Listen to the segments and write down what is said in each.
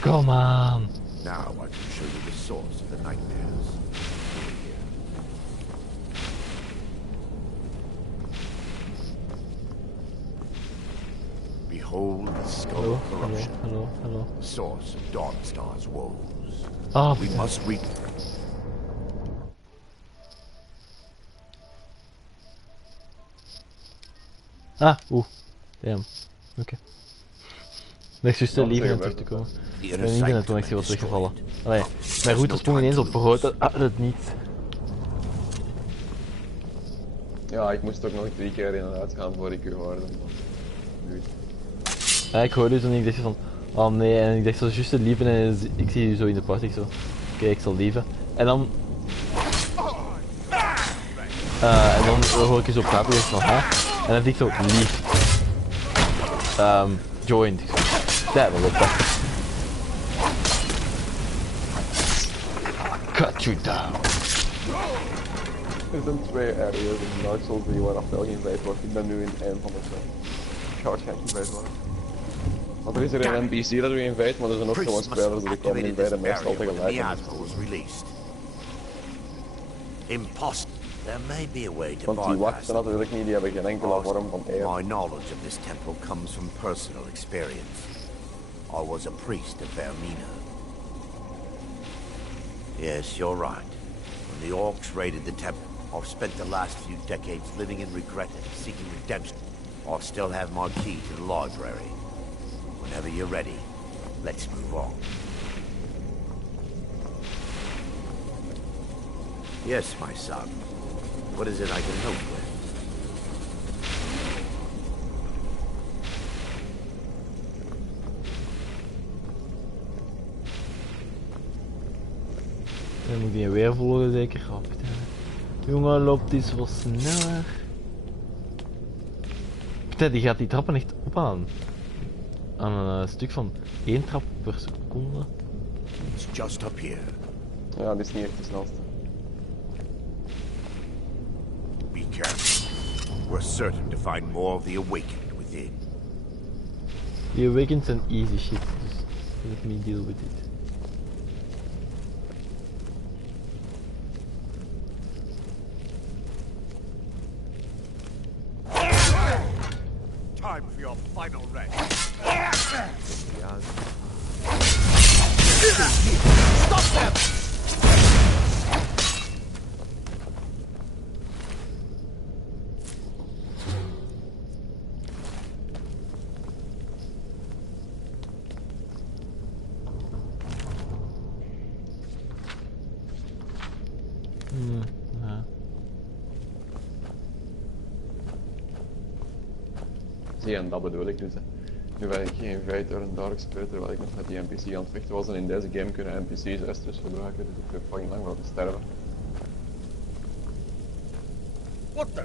Come on. Now I can show you the source of the nightmares. Behold the skull of corruption. Hello. The source of Dawnstar's woes. Oh, We must read. Ah, oeh. Damn. Oké. Ik juist te liever om terug te komen. Ik ben niet net toen ik was weggevallen. Allee, mijn route sprong ineens op rood uit het niets. Ja, ik moest ook nog 3 keer in en uit gaan voor ik u hoorde. Ja, ik hoorde dus en ik dacht van, oh nee, en ik dacht zo juist te lieven en ik zie je zo in de party, ik zo, oké, ik zal lieven. En dan hoor ik je zo praten, dus van, hè? En dan zie ik zo, lief. Joined. Dat wel op dat. Cut you down. Er zijn 2 areas in Dark Souls 3 waar wel geïnviteerd wordt. Ik ben nu in één van de 2. Ik ga waarschijnlijk geïnviteerd worden. Want er is er een NPC dat we invite, maar er zijn ook gewoon spelers die komen inviten meestal tegelijk. Impossible. There may be a way to Want die wachten natuurlijk niet, die hebben geen enkele vorm van eer. My knowledge of this temple comes from personal experience. I was a priest of Vermina. Yes, you're right. When the orcs raided the temple, I've spent the last few decades living in regret and seeking redemption. I still have my key to the library. Whenever you're ready, let's move on. Yes, my son. What is it I can help with? Dan moet je weer volgen zeker. Oh, jongen, loopt eens wat sneller. Die gaat die trappen echt op aan een stuk van 1 trap per seconde. It's just up here. Ja, dit is niet echt de snelste. Be careful. We're certain to find more of the awakened within. Die awakened zijn easy shit, dus let me deal with it. Time for your final rest. Stop them! Ja. Zie je, en dat bedoel ik dus. Hè. Nu ben ik geïnviteerd door een dark spirit terwijl ik nog met die NPC aan het vechten was en in deze game kunnen NPC's restjes gebruiken, dus ik heb fucking lang laten sterven. What the?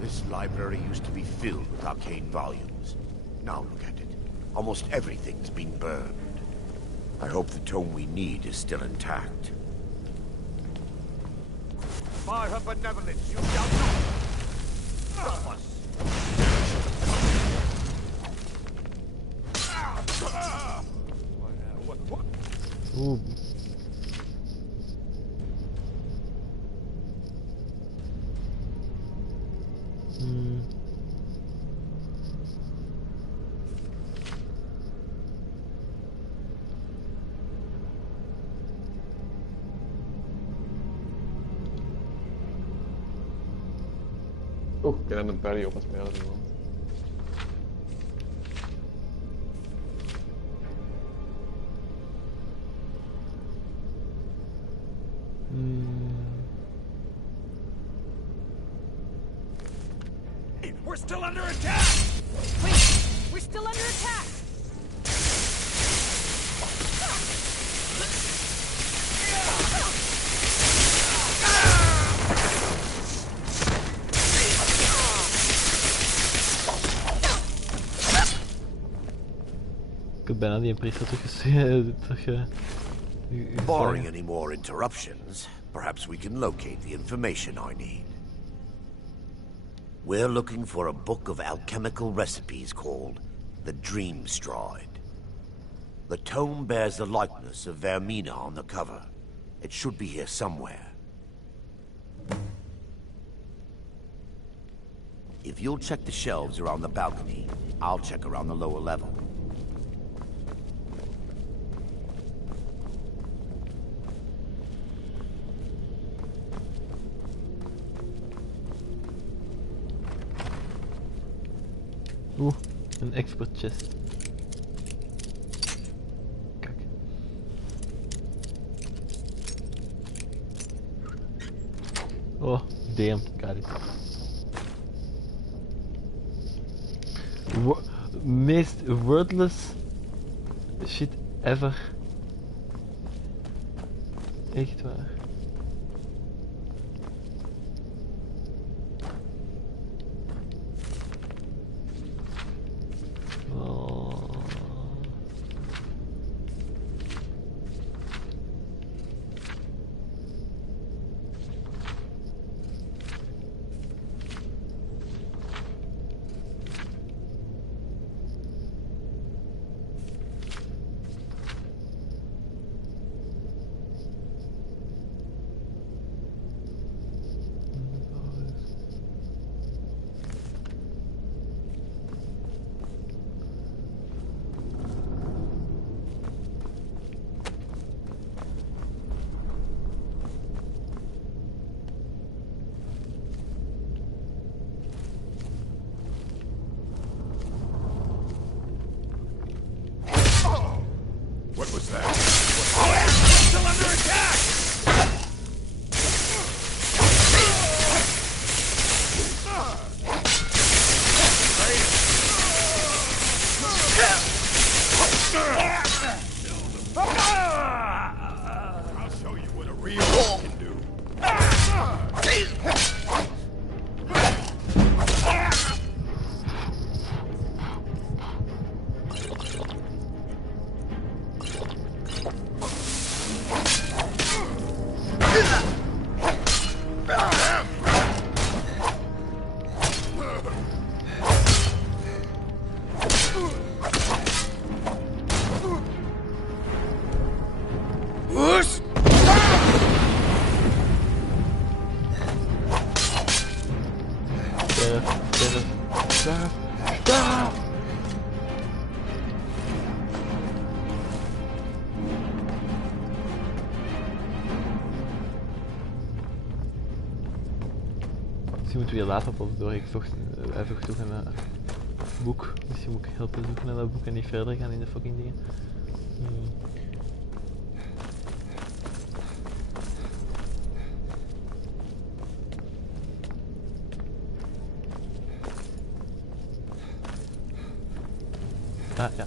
This library used to be filled with arcane volumes. Now look at it. Almost everything's been burned. I hope the tome we need is still intact. By her benevolence, you shall not stop us! Oeh. Oeh, ik ben een parry op het spelen nu. We're still under attack! Wait! We're still under attack! bijna die priester terug Barring any more interruptions, perhaps we can locate the information I need. We're looking for a book of alchemical recipes called the Dream Stride. The tome bears the likeness of Vermina on the cover. It should be here somewhere. If you'll check the shelves around the balcony, I'll check around the lower level. Oeh, een expert chest. Kijk. Oh, damn, got it. Meest wordless shit ever. Echt waar. What was that? Still under attack! I'll show you what a real one can do. Misschien moeten we hier later pas door. Ik zocht even toch een boek. Misschien moet ik helpen zoeken naar dat boek en niet verder gaan in de fucking dingen. Ah ja.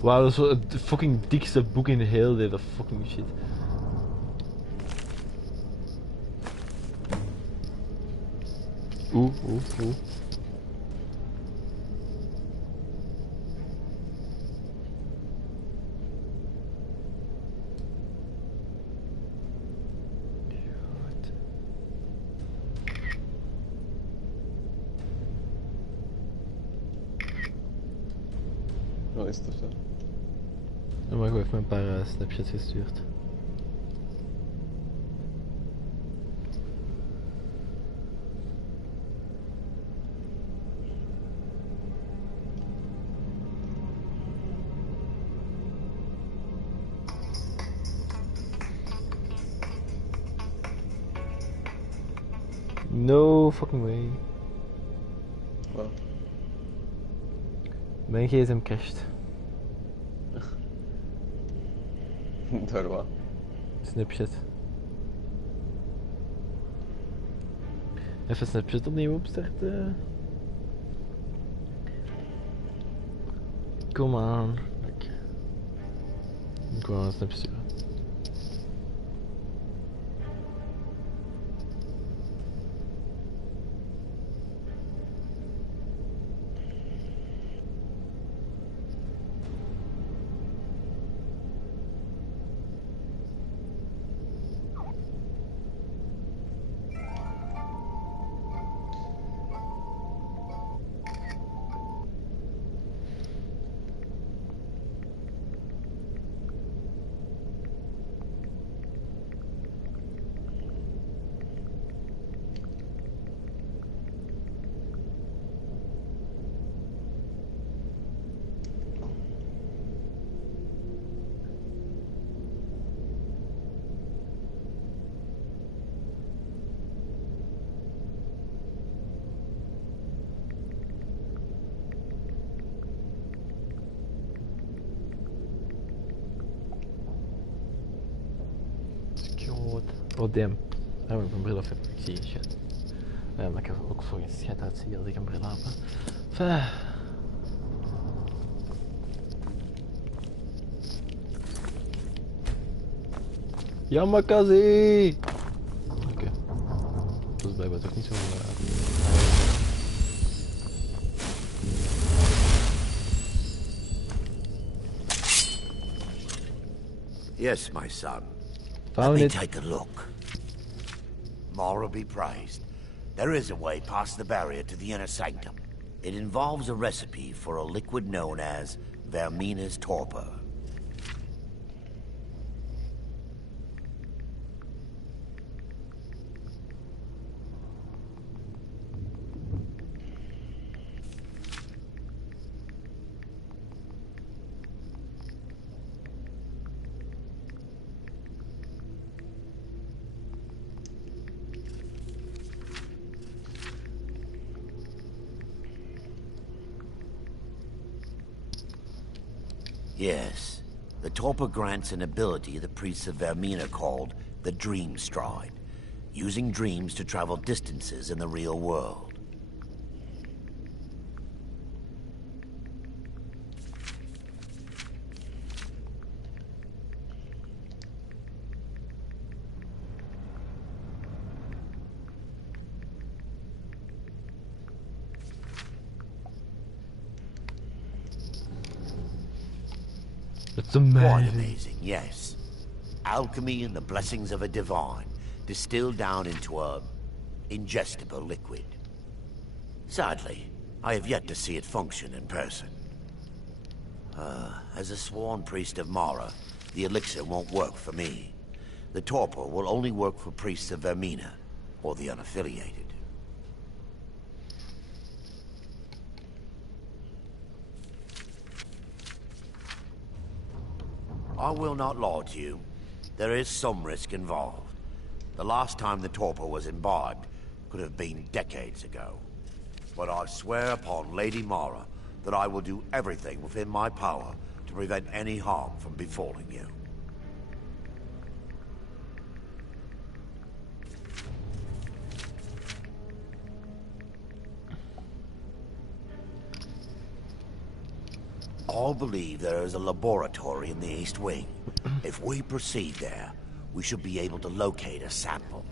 Wauw, dat is wel het fucking dikste boek in heel deze fucking shit. Oeh. Wat is het of zo? En Marco heeft me een paar snapshots gestuurd. No fucking way. Wow. Mijn gsm crasht. Door wat? Snapchat. Even Snapchat opnieuw opstarten. Kom aan. Ik wil een snap sturen. Oh damn. Daar moet ik mijn bril af hebben. Ik zie shit. Ja, maar ik heb ook voor geen schet uitzien als ik een bril heb. Yamakasi! Oké. Dat is blijkbaar toch niet zo... Yes, my son. Found Let me it. take a look. Mara be praised. There is a way past the barrier to the inner sanctum. It involves a recipe for a liquid known as Vermina's torpor. Yes. The torpor grants an ability the priests of Vermina called the Dream Stride, using dreams to travel distances in the real world. It's Quite amazing. amazing, yes. Alchemy and the blessings of a divine, distilled down into a ingestible liquid. Sadly, I have yet to see it function in person. As a sworn priest of Mara, the elixir won't work for me. The torpor will only work for priests of Vermina, or the unaffiliated. I will not lie to you. There is some risk involved. The last time the torpor was imbibed could have been decades ago. But I swear upon Lady Mara that I will do everything within my power to prevent any harm from befalling you. I believe there is a laboratory in the East Wing. If we proceed there, we should be able to locate a sample.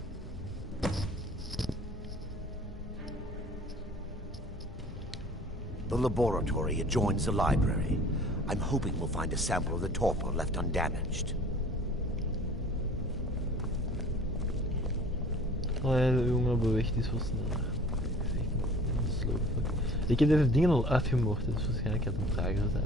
The laboratory adjoins the library. I'm hoping we'll find a sample of the torpor left undamaged. Allee, de jongen beweegt is veel sneller. Ik heb deze dingen al uitgemoord, dus waarschijnlijk gaat het trager zijn.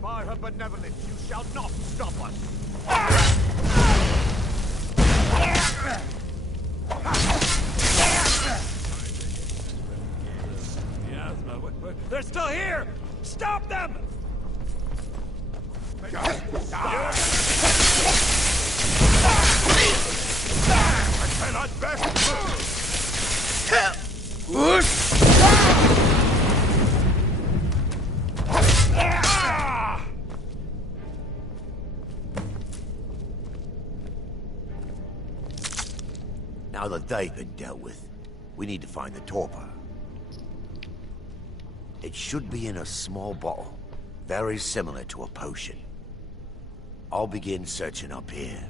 By her benevolence, you shall not stop us! They're still here! Stop them! I cannot bear Now that they've been dealt with, we need to find the torpor. It should be in a small bottle, very similar to a potion. I'll begin searching up here.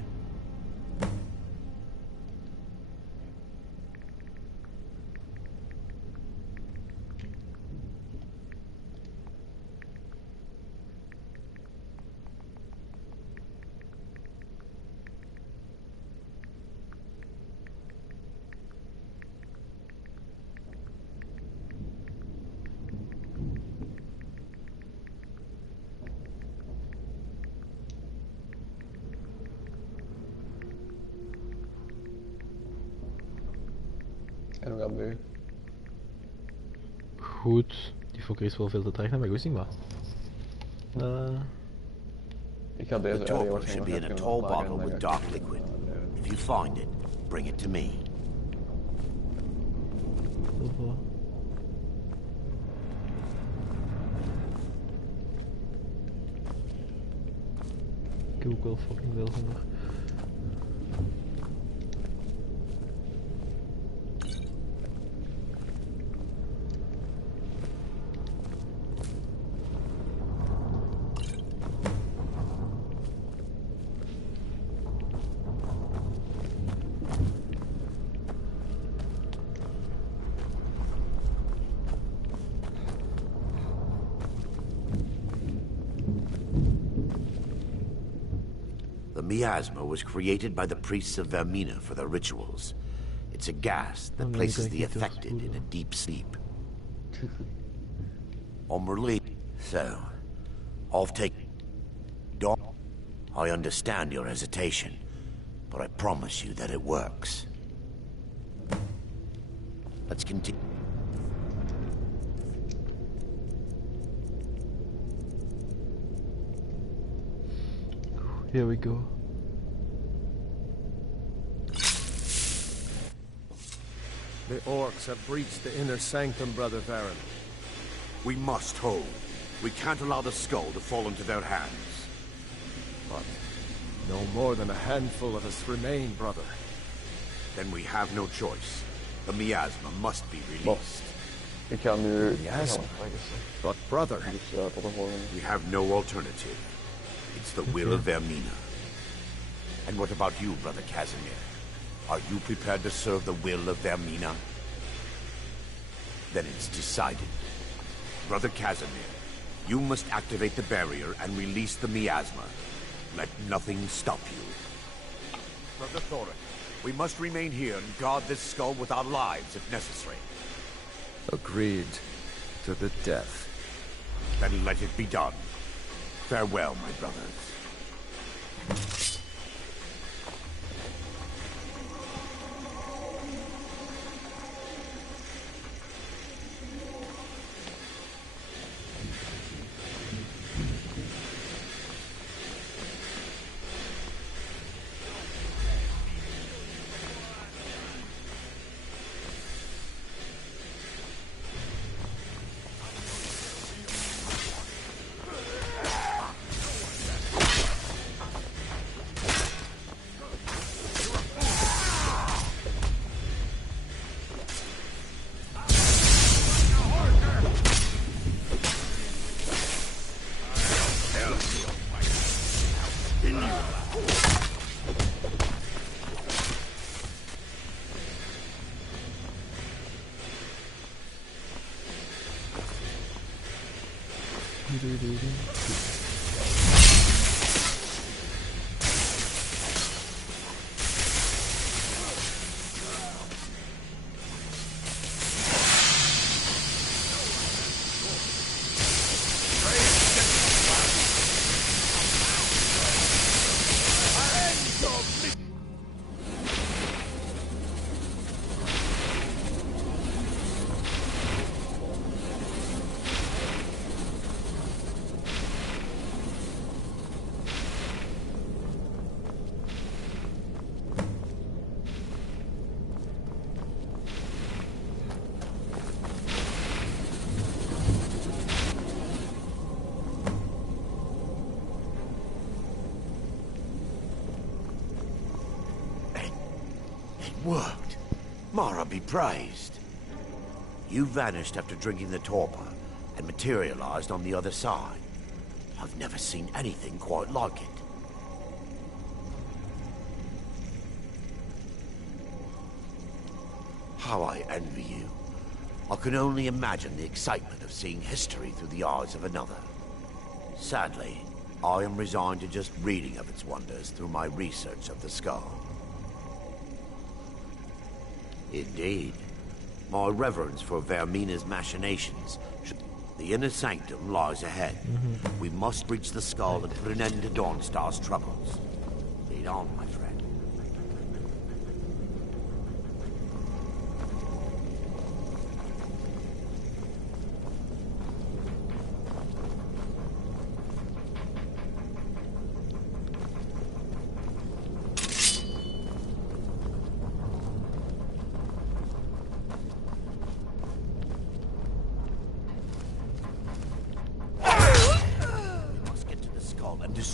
En we gaan nu. Goed, die fokker is wel veel te traag naar mijn goesting, maar... Ik ga The deze area torpor should waarschijnlijk be in nog a even tall opmaken bottle en with dan ga dark ik- liquid. If you find it, bring it to me. Voilà. Ik heb ook wel fucking veel honger. The miasma was created by the priests of Vermina for their rituals. It's a gas that places the affected in a deep sleep. I'm relieved. So, I'll take... I understand your hesitation, but I promise you that it works. Let's continue. Here we go. The orcs have breached the inner sanctum, Brother Baron. We must hold. We can't allow the skull to fall into their hands. But no more than a handful of us remain, brother. Then we have no choice. The miasma must be released. Ik ga nu... Miasma? But brother... We have no alternative. It's the will of Vermina. And what about you, Brother Casimir? Are you prepared to serve the will of Vermina? Then it's decided. Brother Casimir, you must activate the barrier and release the miasma. Let nothing stop you. Brother Thorin, we must remain here and guard this skull with our lives if necessary. Agreed to the death. Then let it be done. Farewell, my brothers. Worked. Mara be praised. You vanished after drinking the torpor and materialized on the other side. I've never seen anything quite like it. How I envy you. I can only imagine the excitement of seeing history through the eyes of another. Sadly, I am resigned to just reading of its wonders through my research of the skull. Indeed. My reverence for Vermina's machinations. The inner sanctum lies ahead. We must reach the skull and put an end to Dawnstar's troubles. Lead on, my friend.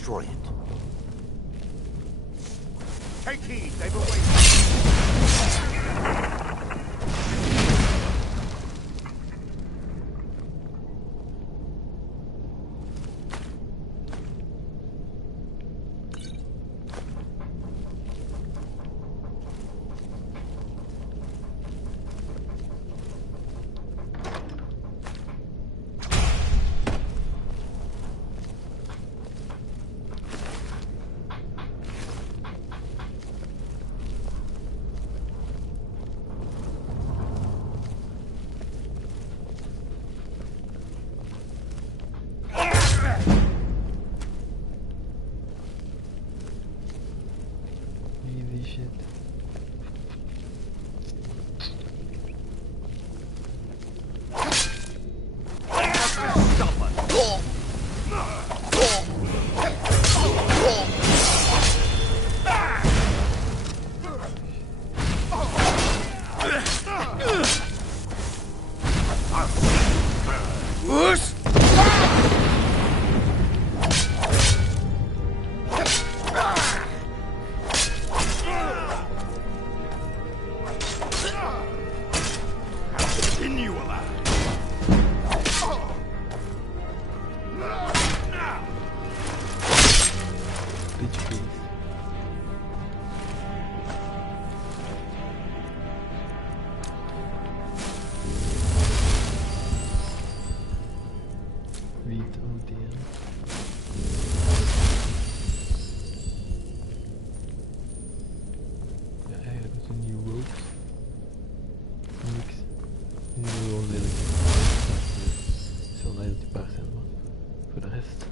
destroy it. Take heed, they've awakened. Easy shit. Bitch please. Read ODM. Ja, eigenlijk is een nieuw road. Niks. Nu gewoon lelijk. Het is wel blij dat die paard zijn, maar voor de rest.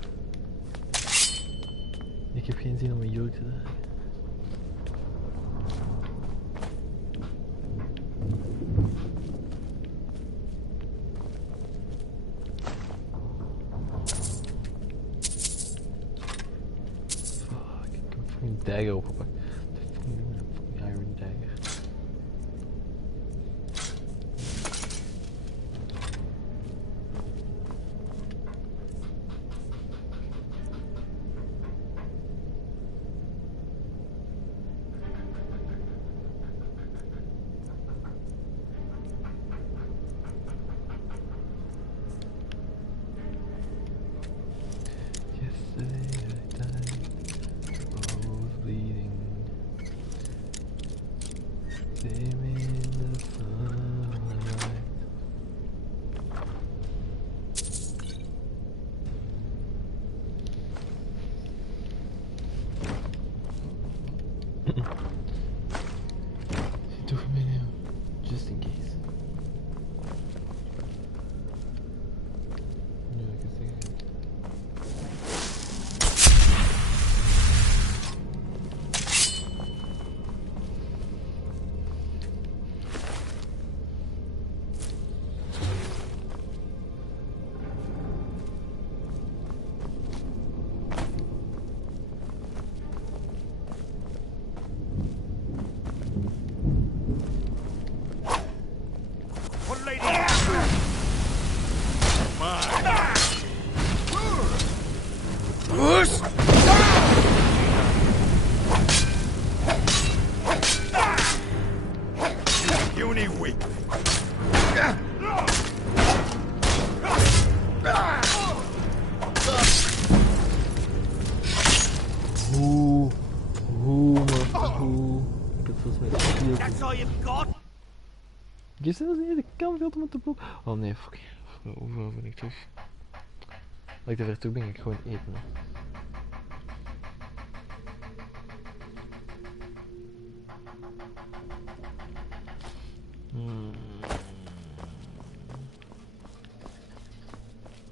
Ik heb geen zin om een jurk te dragen. Fuck, ik heb een fucking dagger opgepakt. Wat de fuck doen we met een fucking iron dagger? Yesterday I died, I was bleeding. Save me in the sunlight. Zit toch mee nu, just in case. Ja, ik kan zeggen. One lady. Mine. Puny weakling. Ik heb volgens mij het spiegel. That's all you've got? Ik heb zelfs niet de kampveld om te blokken. Oh nee, fuck. Hoeveel ben ik terug? Als ik er weer toe ben, ga ik gewoon eten.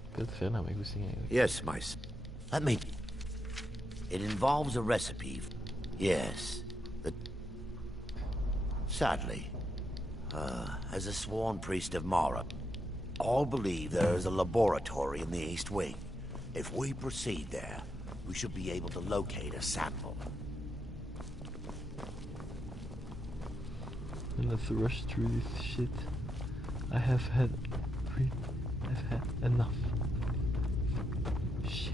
Ik wil het ver naar mijn goesting eigenlijk. Yes, let me... It involves a recipe. Yes. Sadly, as a sworn priest of Mara, all believe there is a laboratory in the East Wing. If we proceed there, we should be able to locate a sample. And let's rush through this shit. I've had enough. Shit.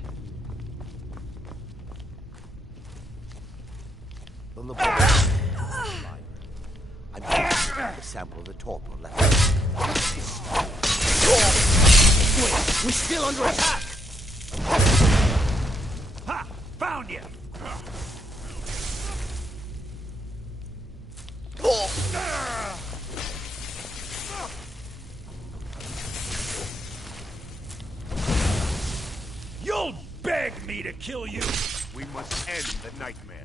the body. I'm going to take a sample of the torpor left. Wait, we're still under attack! Ha! Found you! You'll beg me to kill you! We must end the nightmares.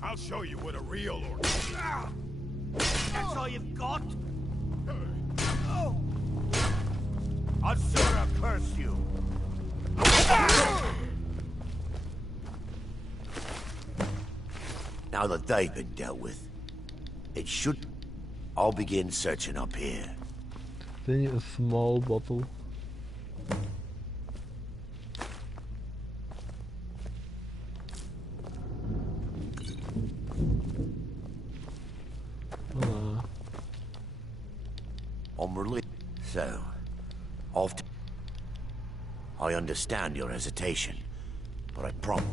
I'll show you what a real orc is. That's all you've got? Asura curse you! Now that they've been dealt with, it should... I'll begin searching up here. Then a small bottle. I'm relieved. So, off to... I understand your hesitation, but I promise...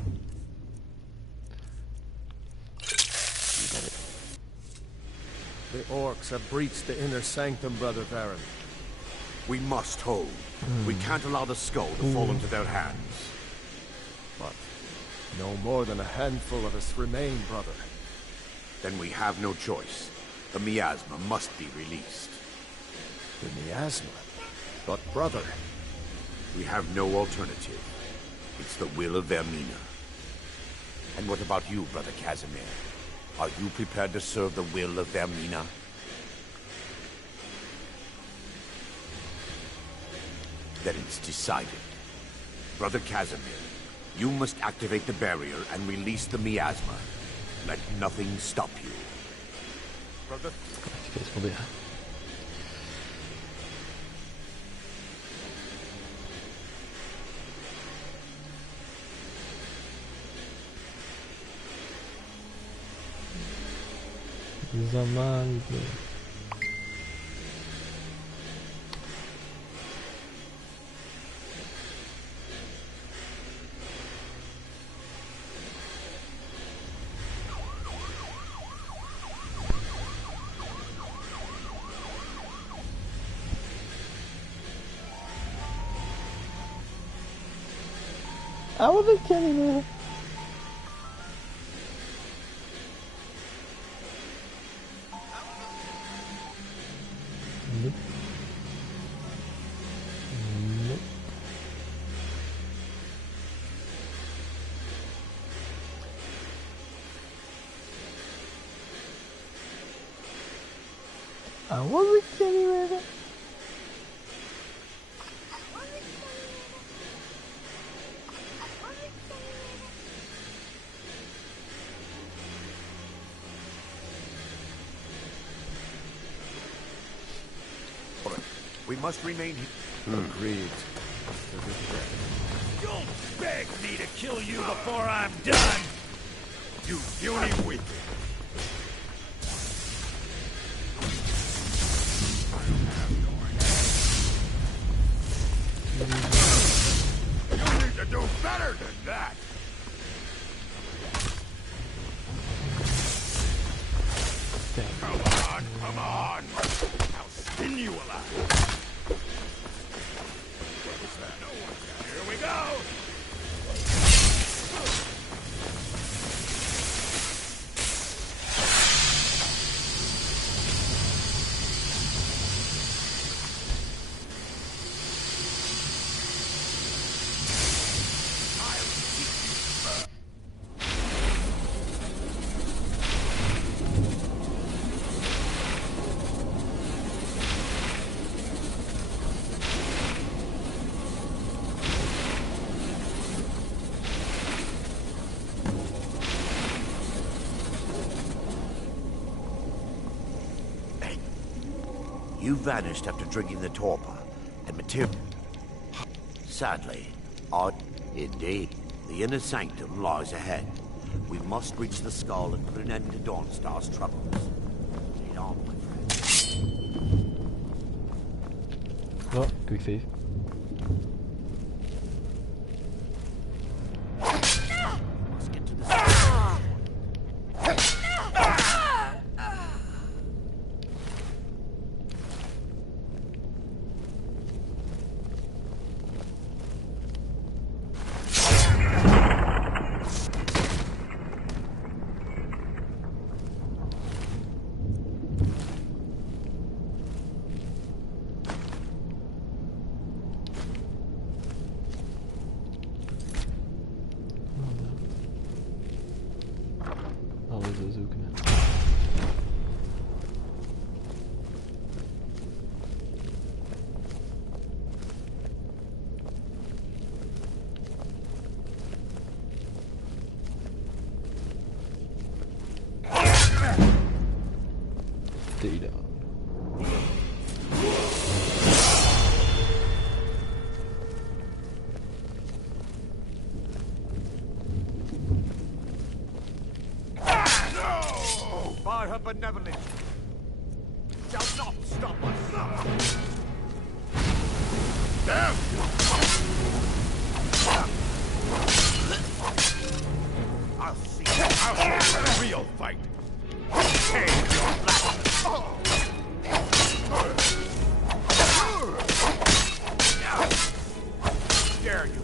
The orcs have breached the inner sanctum, Brother Baron. We must hold. We can't allow the skull to fall into their hands. But no more than a handful of us remain, brother. Then we have no choice. The miasma must be released. The miasma. But brother... We have no alternative. It's the will of Vermina. And what about you, Brother Casimir? Are you prepared to serve the will of Vermina? Then it's decided. Brother Casimir, you must activate the barrier and release the miasma. Let nothing stop you. Brother... Ik ga eens proberen. Zaman. I wasn't kidding you. Nope. Nope. I wasn't kidding you. We must remain here. Agreed. You'll beg me to kill you before I'm done! You puny weakling! You need to do better than that! Come on! I'll spin you alive! Here we go! You vanished after drinking the torpor, and material... Sadly, indeed, the inner sanctum lies ahead. We must reach the skull and put an end to Dawnstar's troubles. Lead on, my friend. Oh, quick save. her benevolence shall not stop us. Damn you! I'll see the real fight. Hey, your black. Dare you?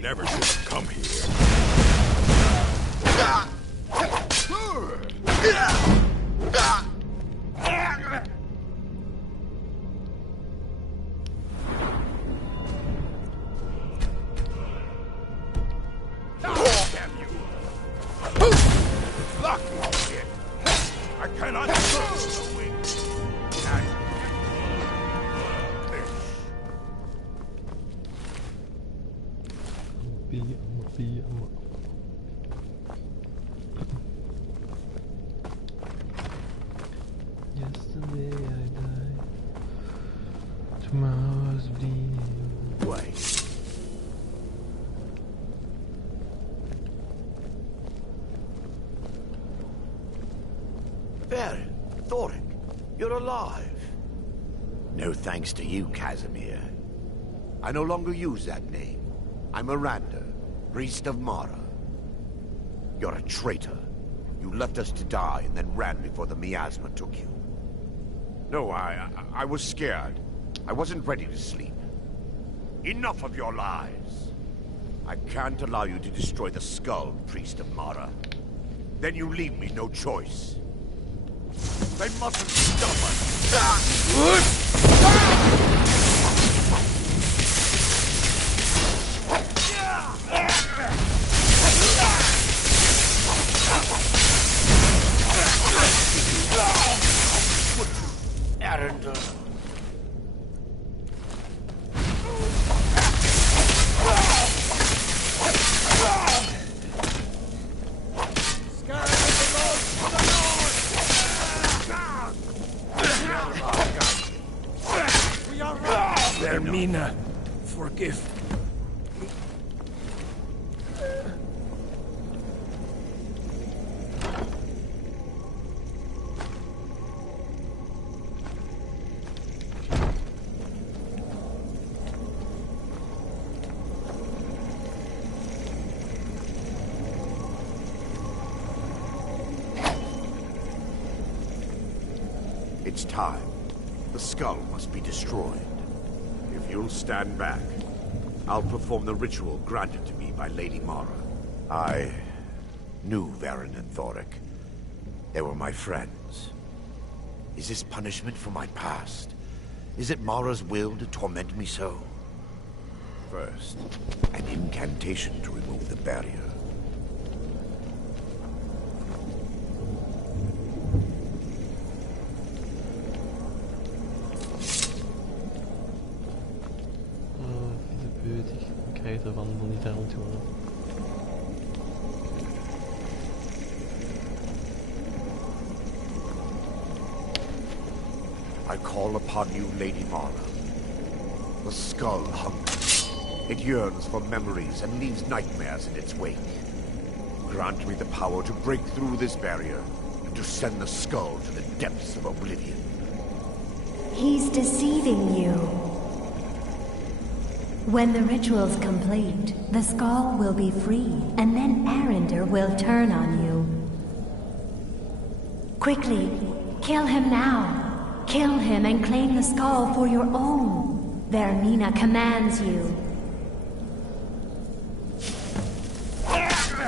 Never should have come here. Damn you! Lucky shit! I cannot throw the wings. Yesterday I died. Tomorrow's bleeding. Wait. Baron, Thoric, you're alive. No thanks to you, Casimir. I no longer use that name. I'm Miranda, priest of Mara. You're a traitor. You left us to die and then ran before the miasma took you. No, I was scared. I wasn't ready to sleep. Enough of your lies. I can't allow you to destroy the skull, priest of Mara. Then you leave me no choice. They mustn't stop us. Hermina, forgive. It's time. The skull must be destroyed. If you'll stand back, I'll perform the ritual granted to me by Lady Mara. I knew Varen and Thoric. They were my friends. Is this punishment for my past? Is it Mara's will to torment me so? First, an incantation to remove the barrier. I call upon you, Lady Mara. The skull hungers. It yearns for memories and leaves nightmares in its wake. Grant me the power to break through this barrier and to send the skull to the depths of oblivion. He's deceiving you. When the ritual's complete, the skull will be free, and then Arender will turn on you. Quickly, kill him now. Kill him and claim the skull for your own. Vermina commands you.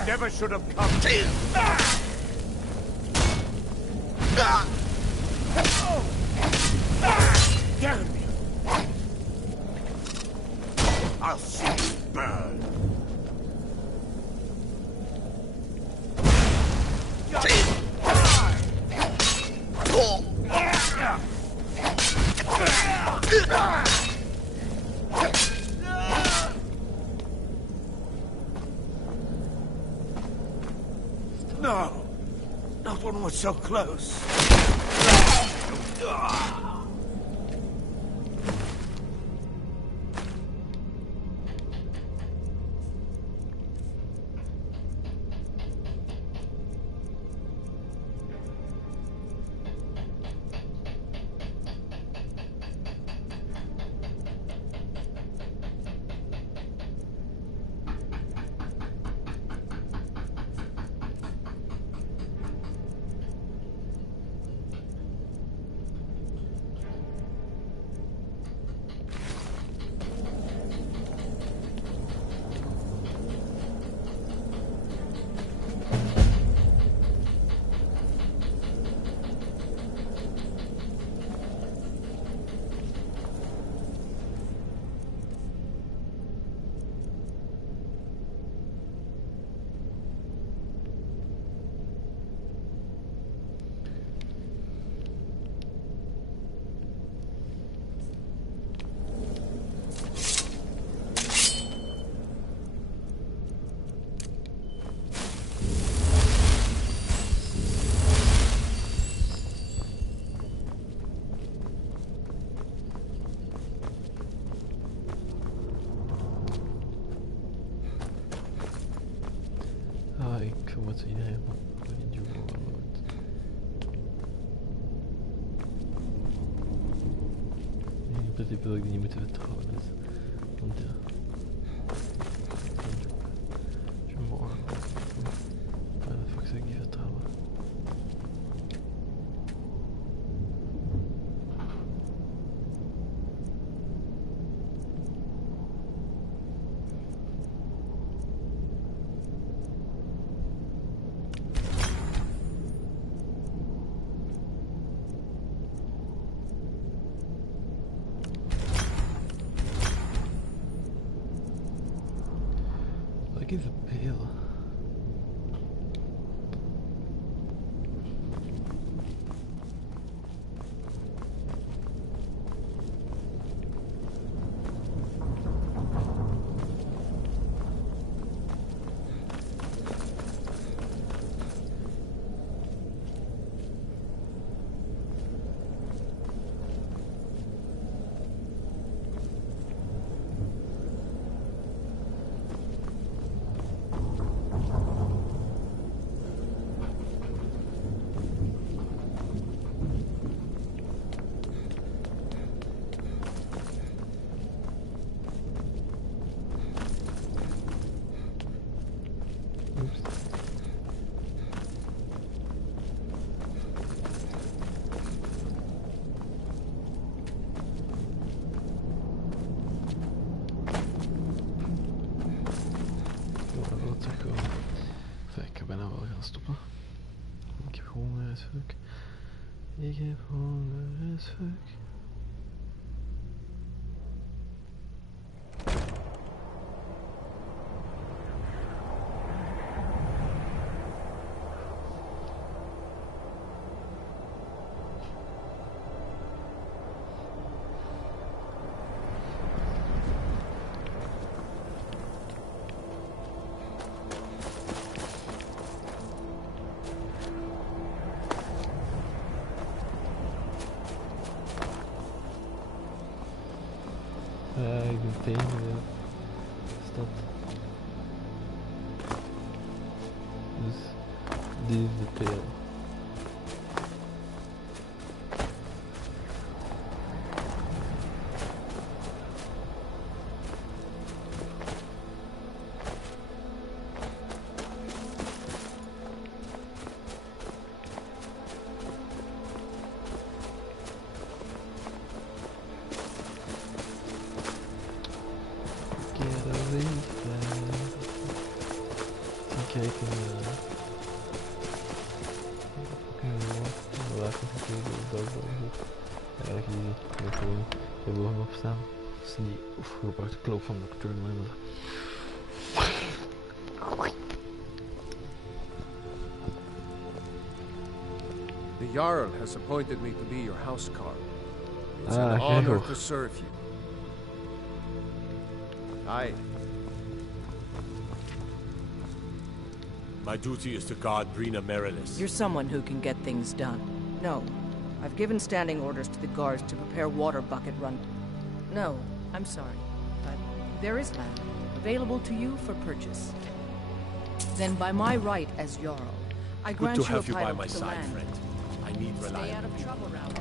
Never should have come. Damn you! I'll see you burn. No! Not one was so close. Ik moet iedereen die wil ik niet moeten vertrouwen. Dus. Want ja. Morgen. Waar de fuck zou ik niet vertrouwen? Ik even pelen. Stoppen. Ik heb honger as fuck. Ik heb honger as fuck. Ik ben tegen. dat. Dus dit is de pijl. Kijken. Hier bovenop staan. Dat is die gebruikte kloof van Nocturne. The Jarl has appointed me to be your housecarl. It's an honor to serve you. Aye. My duty is to guard Brina Merilis. You're someone who can get things done. No. I've given standing orders to the guards to prepare water bucket run. No, I'm sorry. But there is land available to you for purchase. Then by my right as Jarl, I grant Good to you a have you by title my to the side, land. friend. I need reliable Stay out of people. trouble, Round.